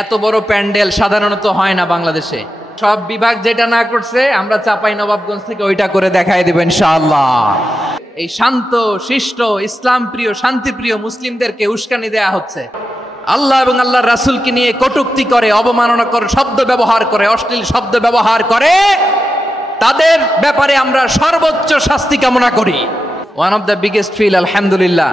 এত বড় প্যান্ডেল সাধারণত হয় না বাংলাদেশে। সব বিভাগ যেটা না করছে আমরা চাপাই নবাবগঞ্জ থেকে ওইটা করে দেখাই দেব ইনশাআল্লাহ। এই শান্ত শিষ্ট ইসলাম প্রিয় শান্তিপ্রিয় মুসলিমদেরকে উস্কানি দেয়া হচ্ছে, আল্লাহ এবং আল্লাহর রাসূলকে নিয়ে কটূক্তি করে, অবমাননা করে, শব্দ ব্যবহার করে, অশ্লীল শব্দ ব্যবহার করে, তাদের ব্যাপারে আমরা সর্বোচ্চ শাস্তি কামনা করি। One of the biggest feel আলহামদুলিল্লাহ।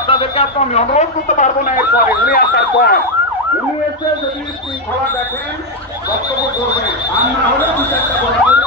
আপনাদেরকে আমি অনুরোধ করতে পারবো না। এরপরে উনি আসার পর উনি এসে যদি শৃঙ্খলা দেখেন বক্তব্য করবেন, আর না হলে দু চারটা বলা হলে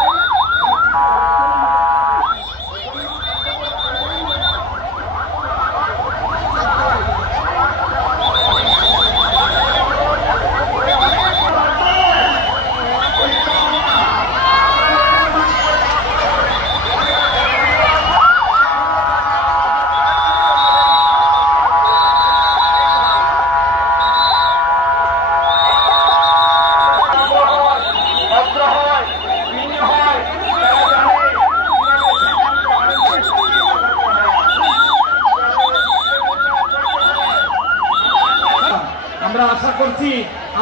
আমরা আশা করছি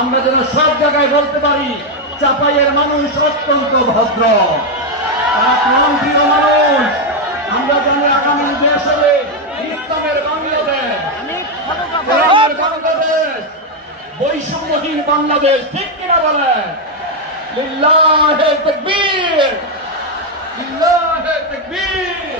আমরা যেন সব জায়গায় বলতে পারি চাপাইয়ের মানুষ অত্যন্ত ভদ্র, প্রিয় মানুষ। আমরা জানি আগামী দেশ হবে ইসলামের বাংলাদেশ, বাংলাদেশ, বৈষম্যহীন বাংলাদেশ। ঠিক কিনা বলেন? লিল্লাহে তাকবীর, লিল্লাহে তাকবীর।